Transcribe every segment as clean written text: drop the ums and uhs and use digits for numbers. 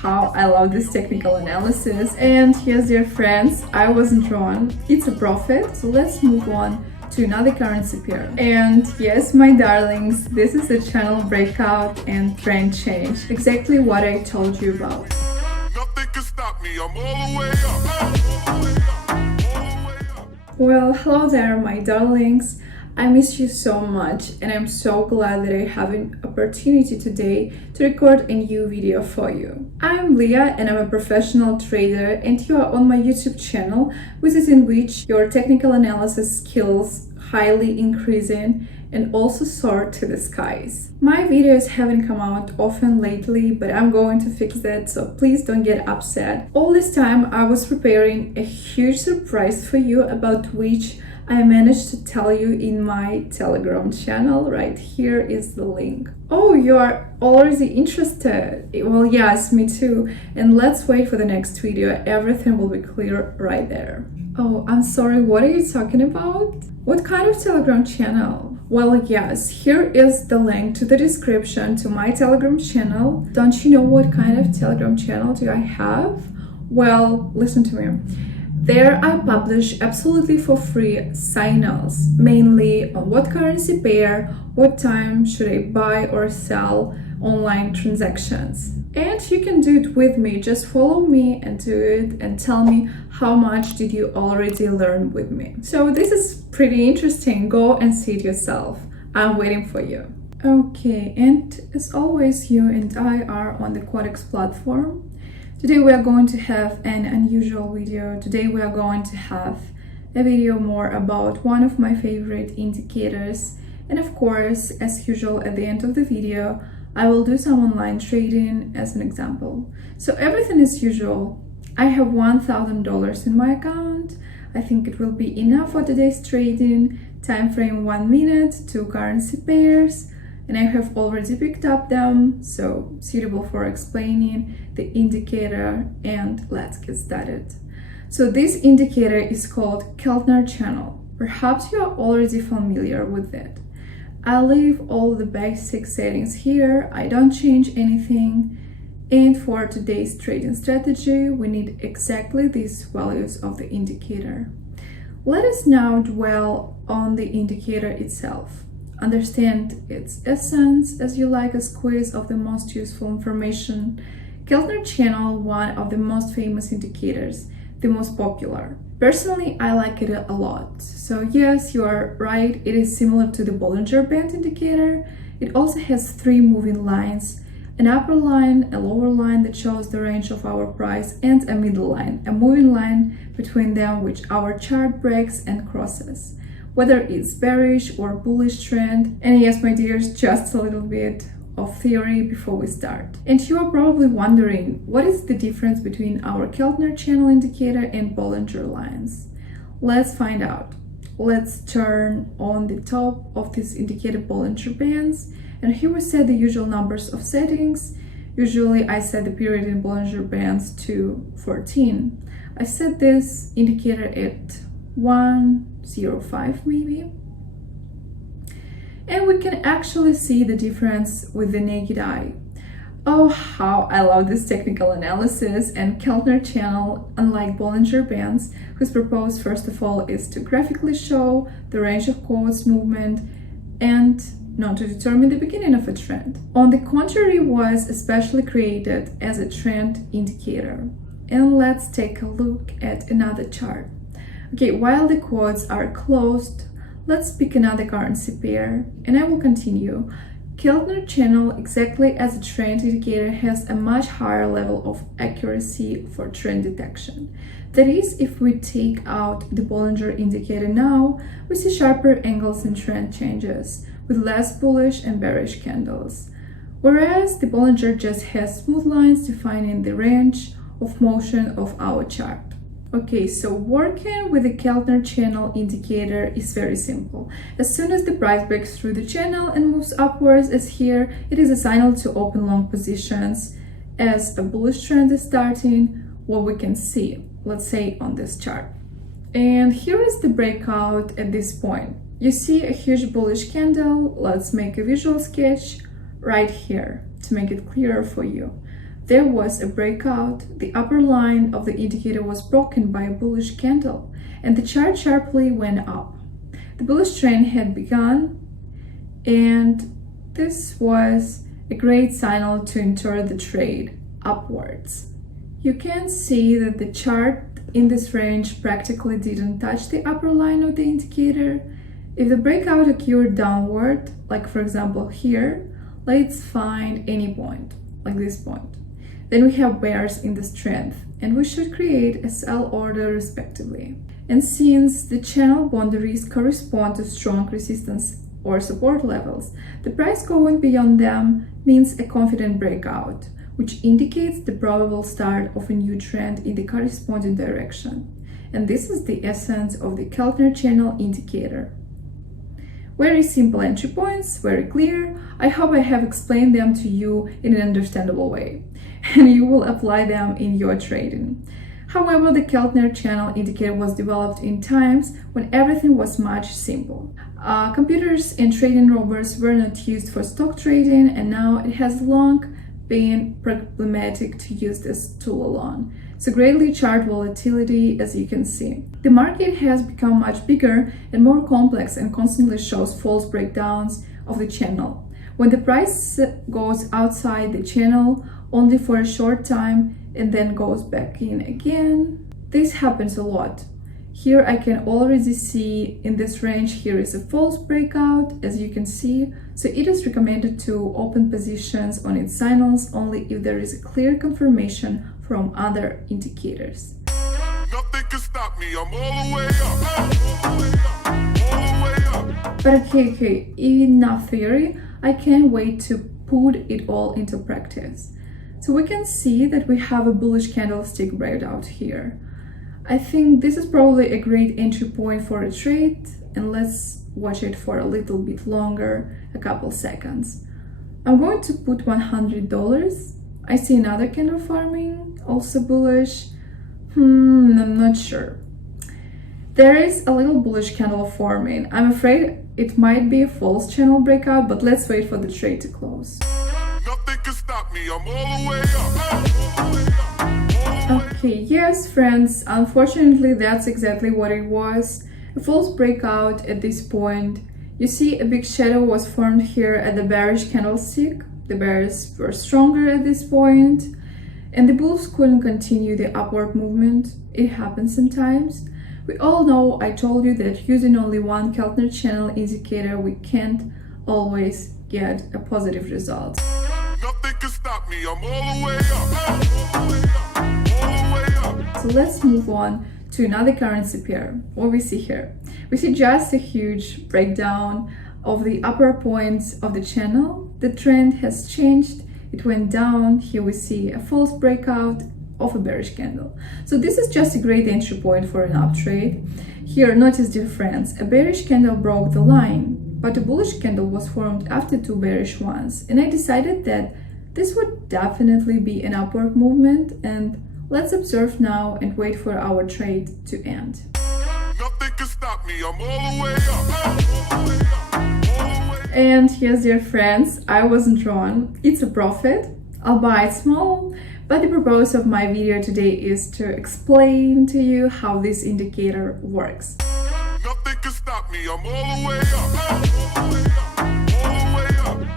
how I love this technical analysis. And yes, dear friends, I wasn't wrong. It's a profit. So let's move on to another currency pair. And yes, my darlings, this is a channel breakout and trend change. Exactly what I told you about. Nothing can stop me. I'm all the way up. Well, hello there, my darlings. I miss you so much, and I'm so glad that I have an opportunity today to record a new video for you. I'm Liya, and I'm a professional trader, and you are on my YouTube channel, within which your technical analysis skills highly increasing and also soar to the skies. My videos haven't come out often lately, but I'm going to fix that, so please don't get upset. All this time I was preparing a huge surprise for you, about which I managed to tell you in my Telegram channel. Right here is the link. Oh, you are already interested? Well, yes, me too. And let's wait for the next video. Everything will be clear right there. Oh, I'm sorry, what are you talking about? What kind of Telegram channel? Well, yes, here is the link to the description to my Telegram channel. Don't you know what kind of Telegram channel do I have? Well, listen to me. There I publish absolutely for free signals, mainly on what currency pair, what time should I buy or sell online transactions. And you can do it with me. Just follow me and do it and tell me how much did you already learn with me. So this is pretty interesting. Go and see it yourself. I'm waiting for you. Okay, and as always, you and I are on the Quotex platform. Today we are going to have an unusual video. Today we are going to have a video more about one of my favorite indicators. And of course, as usual, at the end of the video, I will do some online trading as an example. So everything as usual. I have $1,000 in my account. I think it will be enough for today's trading. Time frame 1 minute, 2 currency pairs. And I have already picked up them, so suitable for explaining the indicator, and let's get started. So this indicator is called Keltner channel. Perhaps you are already familiar with it. I leave all the basic settings here, I don't change anything. And for today's trading strategy, we need exactly these values of the indicator. Let us now dwell on the indicator itself. Understand its essence as you like a squeeze of the most useful information. Keltner channel, one of the most famous indicators, the most popular. Personally, I like it a lot. So yes, you are right, it is similar to the Bollinger Band indicator. It also has 3 moving lines, an upper line, a lower line that shows the range of our price, and a middle line, a moving line between them which our chart breaks and crosses. Whether it's bearish or bullish trend. And yes, my dears, just a little bit of theory before we start. And you are probably wondering, what is the difference between our Keltner channel indicator and Bollinger lines? Let's find out. Let's turn on the top of this indicator Bollinger Bands. And here we set the usual numbers of settings. Usually I set the period in Bollinger Bands to 14. I set this indicator at 105 maybe, and we can actually see the difference with the naked eye. Oh, how I love this technical analysis. And Keltner channel, unlike Bollinger Bands, whose purpose first of all is to graphically show the range of quotes movement and not to determine the beginning of a trend. On the contrary, was especially created as a trend indicator. And let's take a look at another chart. Okay, while the quotes are closed, let's pick another currency pair, and I will continue. Keltner channel, exactly as a trend indicator, has a much higher level of accuracy for trend detection. That is, if we take out the Bollinger indicator now, we see sharper angles in trend changes, with less bullish and bearish candles. Whereas the Bollinger just has smooth lines defining the range of motion of our chart. Okay, so working with the Keltner channel indicator is very simple. As soon as the price breaks through the channel and moves upwards as here, it is a signal to open long positions. As a bullish trend is starting, what we can see, let's say on this chart. And here is the breakout at this point. You see a huge bullish candle. Let's make a visual sketch right here to make it clearer for you. there was a breakout, the upper line of the indicator was broken by a bullish candle, and the chart sharply went up. The bullish trend had begun, and this was a great signal to enter the trade upwards. You can see that the chart in this range practically didn't touch the upper line of the indicator. If the breakout occurred downward, like for example here, let's find any point, like this point. Then we have bears in the strength, and we should create a sell order respectively. And since the channel boundaries correspond to strong resistance or support levels, the price going beyond them means a confident breakout, which indicates the probable start of a new trend in the corresponding direction. And this is the essence of the Keltner channel indicator. Very simple entry points, very clear. I hope I have explained them to you in an understandable way, and you will apply them in your trading. However, the Keltner channel indicator was developed in times when everything was much simple. Computers and trading robots were not used for stock trading, and now it has long been problematic to use this tool alone. So greatly chart volatility, as you can see. The market has become much bigger and more complex and constantly shows false breakdowns of the channel. When the price goes outside the channel only for a short time and then goes back in again, this happens a lot. Here I can already see in this range here is a false breakout, as you can see. So it is recommended to open positions on its signals only if there is a clear confirmation from other indicators. Nothing can stop me. I'm all the way up. All the way up. But okay, enough theory. I can't wait to put it all into practice. So we can see that we have a bullish candlestick breakout here. I think this is probably a great entry point for a trade, and let's watch it for a little bit longer, a couple seconds. I'm going to put $100. I see another candle forming, also bullish. I'm not sure. There is a little bullish candle forming. I'm afraid it might be a false channel breakout, but let's wait for the trade to close. Nothing can stop me. I'm all the way up. Okay, yes, friends, unfortunately, that's exactly what it was. A false breakout at this point. You see a big shadow was formed here at the bearish candlestick. The bears were stronger at this point, and the bulls couldn't continue the upward movement. It happens sometimes. We all know I told you that using only one Keltner channel indicator, we can't always get a positive result. Nothing can stop me. I'm all the way up. So let's move on to another currency pair. What we see here? We see just a huge breakdown of the upper points of the channel. The trend has changed. It went down. Here we see a false breakout of a bearish candle. So this is just a great entry point for an up trade. Here, notice the difference. A bearish candle broke the line, but a bullish candle was formed after two bearish ones. And I decided that this would definitely be an upward movement, and let's observe now and wait for our trade to end. Nothing can stop me. I'm all the way up. And yes, dear friends, I wasn't wrong. It's a profit, albeit small, but the purpose of my video today is to explain to you how this indicator works. Nothing can stop me. I'm all the way up.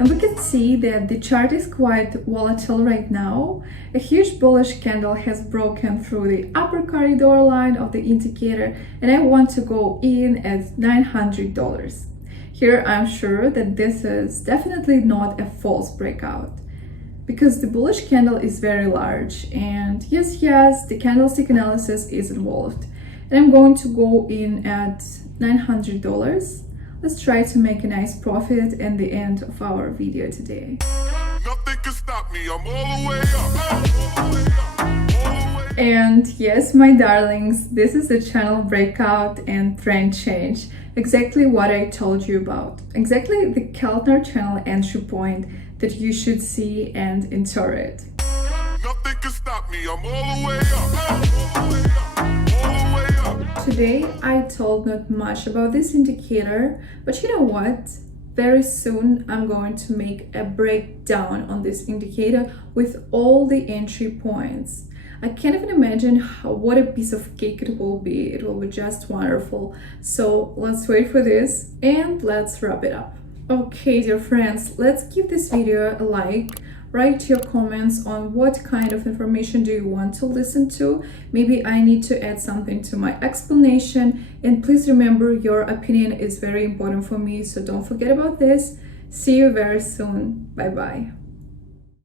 And we can see that the chart is quite volatile right now. A huge bullish candle has broken through the upper corridor line of the indicator, and I want to go in at $900. Here I'm sure that this is definitely not a false breakout, because the bullish candle is very large, and yes, the candlestick analysis is involved. And I'm going to go in at $900. Let's try to make a nice profit at the end of our video today. Nothing can stop me. I'm all the way up. And yes, my darlings, this is a channel breakout and trend change. Exactly what I told you about. Exactly the Keltner channel entry point that you should see and enter it. Nothing can stop me. I'm all the way up. Today I told not much about this indicator, but you know what? Very soon I'm going to make a breakdown on this indicator with all the entry points. I can't even imagine what a piece of cake it will be. It will be just wonderful. So let's wait for this and let's wrap it up. Okay, dear friends, let's give this video a like. Write your comments on what kind of information do you want to listen to. Maybe I need to add something to my explanation. And please remember, your opinion is very important for me, so don't forget about this. See you very soon. Bye bye.